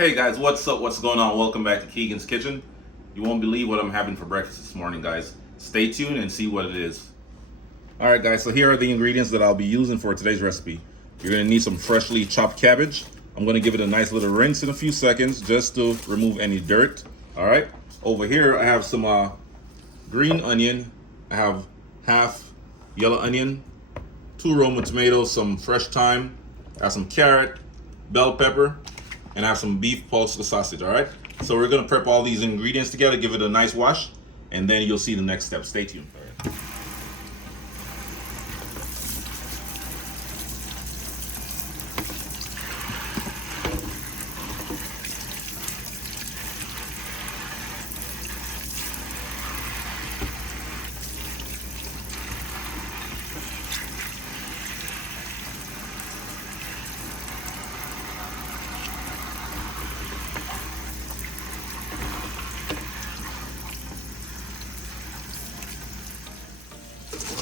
Hey guys, what's up? What's going on? Welcome back to Keegan's Kitchen. You won't believe what I'm having for breakfast this morning, guys. Stay tuned and see what it is. Alright guys, so here are the ingredients that I'll be using for today's recipe. You're going to need some freshly chopped cabbage. I'm going to give it a nice little rinse in a few seconds just to remove any dirt. Alright, over here I have some green onion. I have half yellow onion, 2 Roma tomatoes, some fresh thyme. I have some carrot, bell pepper, and I have some beef polska sausage. All right, so we're gonna prep all these ingredients together, give it a nice wash, and then you'll see the next step. Stay tuned. All right.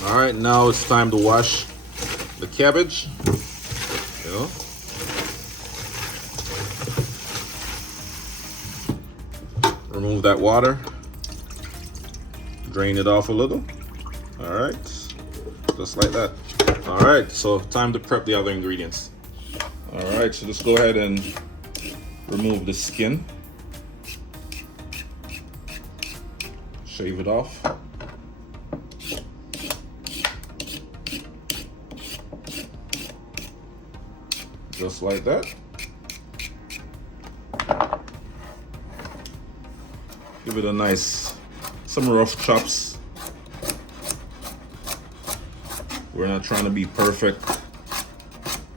All right, now it's time to wash the cabbage. Remove that water, drain it off a little. All right, just like that. All right, so time to prep the other ingredients. All right, so just go ahead and remove the skin. Shave it off. Just like that. Give it a nice, some rough chops. We're not trying to be perfect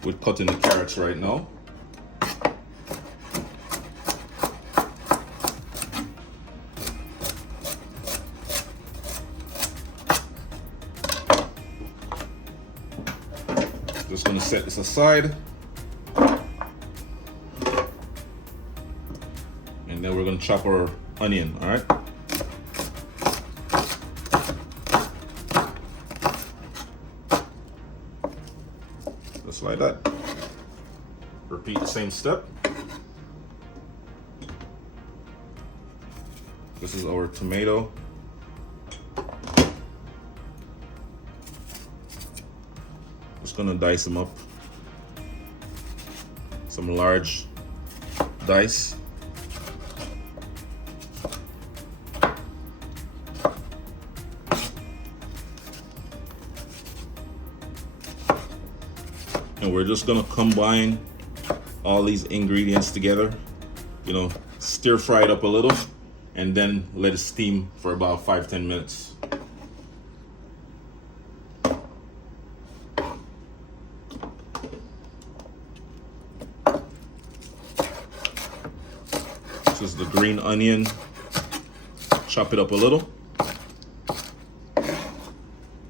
with cutting the carrots right now. Just gonna set this aside. And then we're gonna chop our onion, all right? Just like that. Repeat the same step. This is our tomato. Just gonna dice them up. Some large dice. And we're just gonna combine all these ingredients together, stir fry it up a little, and then let it steam for about 5-10 minutes. This is the green onion. Chop it up a little.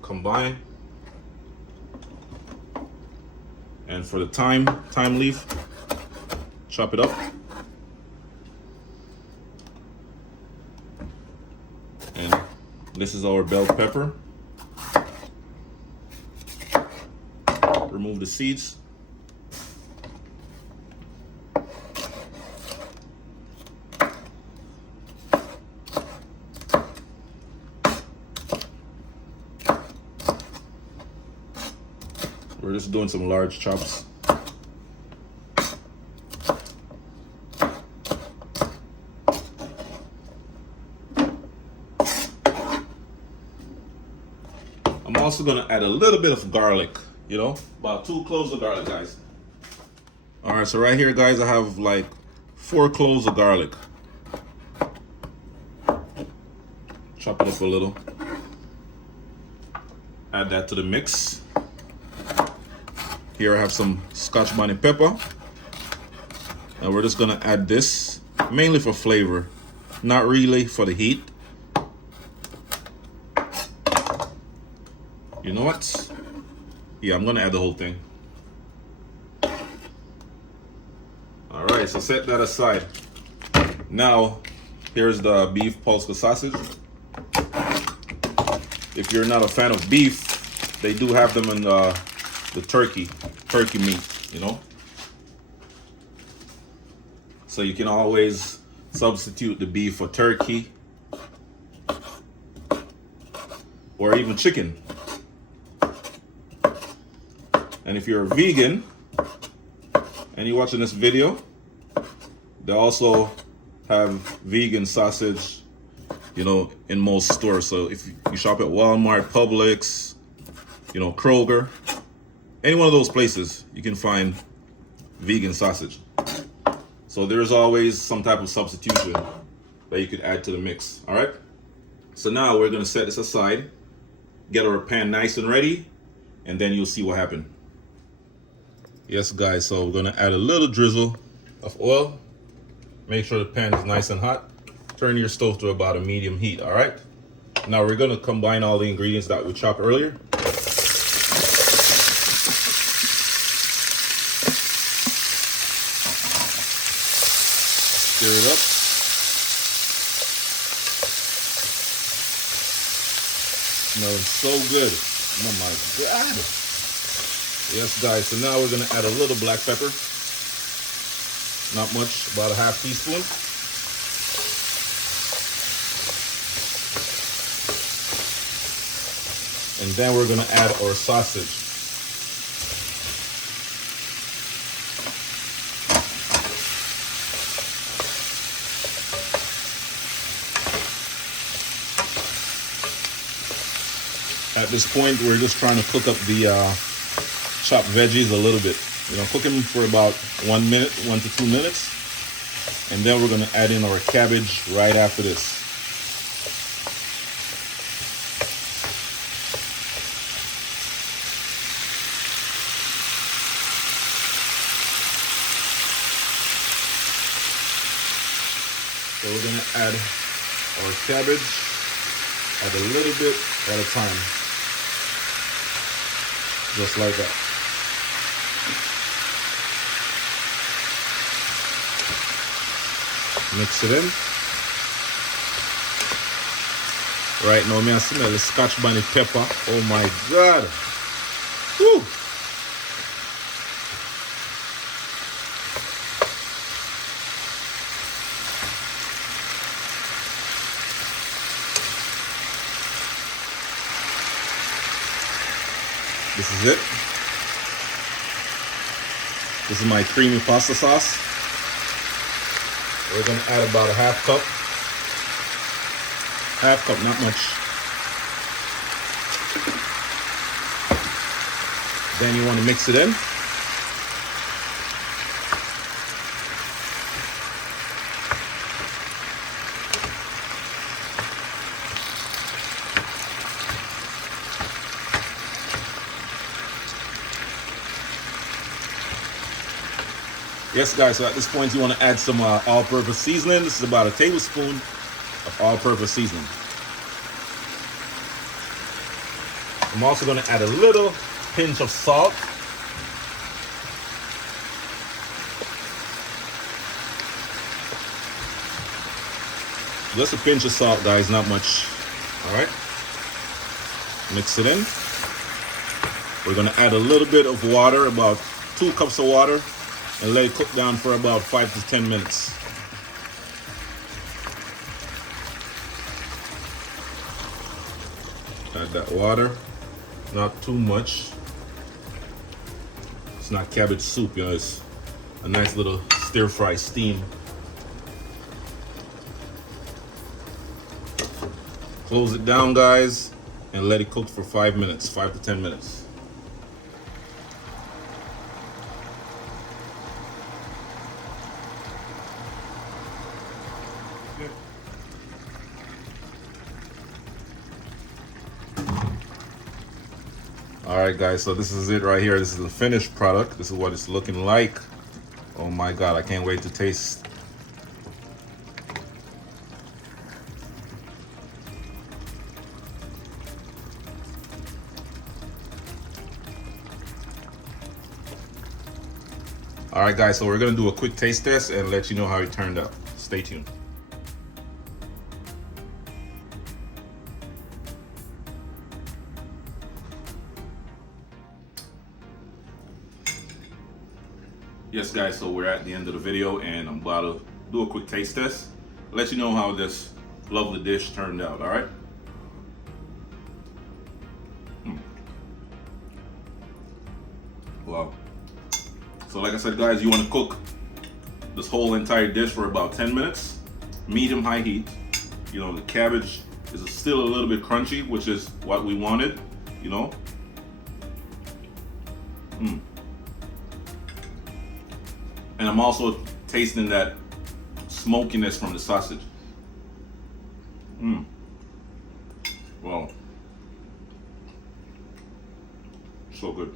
Combine. And for the thyme leaf, chop it up. And this is our bell pepper. Remove the seeds. We're just doing some large chops. I'm also gonna add a little bit of garlic, about 2 cloves of garlic, guys. All right, so right here, guys, I have like 4 cloves of garlic. Chop it up a little. Add that to the mix. Here I have some scotch bonnet pepper. And we're just gonna add this mainly for flavor, not really for the heat. You know what? Yeah, I'm gonna add the whole thing. All right, so set that aside. Now, here's the beef polska sausage. If you're not a fan of beef, they do have them in the turkey meat, So you can always substitute the beef for turkey or even chicken. And if you're a vegan and you're watching this video, they also have vegan sausage, you know, in most stores. So if you shop at Walmart, Publix, you know, Kroger, any one of those places, you can find vegan sausage. So there's always some type of substitution that you could add to the mix. All right. So now we're gonna set this aside, get our pan nice and ready, and then you'll see what happened. Yes, guys. So we're gonna add a little drizzle of oil. Make sure the pan is nice and hot. Turn your stove to about a medium heat. All right. Now we're gonna combine all the ingredients that we chopped earlier. Stir it up. Smelling so good. Oh my God. Yes, guys. So now we're gonna add a little black pepper. Not much, about a half teaspoon. And then we're gonna add our sausage. At this point, we're just trying to cook up the chopped veggies a little bit. You know, cook them for about 1 minute, 1 to 2 minutes. And then we're gonna add in our cabbage right after this. So we're gonna add our cabbage, add a little bit at a time. Just like that. Mix it in. Right now, I smell the scotch bonnet pepper. Oh my God. Woo. This is it. This is my creamy pasta sauce. We're gonna add about a half cup. Half cup, not much. Then you want to mix it in. Yes, guys, so at this point you want to add some all-purpose seasoning. This is about a tablespoon of all-purpose seasoning. I'm also going to add a little pinch of salt. Just a pinch of salt, guys, not much. All right. Mix it in. We're going to add a little bit of water, about 2 cups of water. And let it cook down for about 5 to 10 minutes. Add that water, not too much. It's not cabbage soup, you know, it's a nice little stir-fry steam. Close it down, guys, and let it cook for 5 minutes, 5 to 10 minutes. All right, guys, so this is it right here. This is the finished product. This is what it's looking like. Oh my God, I can't wait to taste. All right, guys, so we're gonna do a quick taste test and let you know how it turned out. Stay tuned. Yes, guys, so we're at the end of the video, and I'm about to do a quick taste test. Let you know how this lovely dish turned out, all right? Wow. So like I said, guys, you want to cook this whole entire dish for about 10 minutes, medium-high heat. You know, the cabbage is still a little bit crunchy, which is what we wanted, you know. And I'm also tasting that smokiness from the sausage. Wow. So good.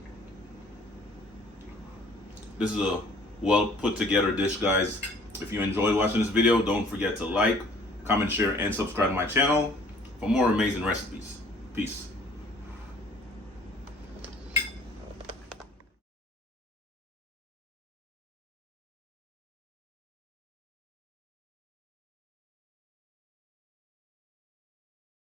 This is a well put together dish, guys. If you enjoyed watching this video, don't forget to like, comment, share, and subscribe to my channel for more amazing recipes. Peace.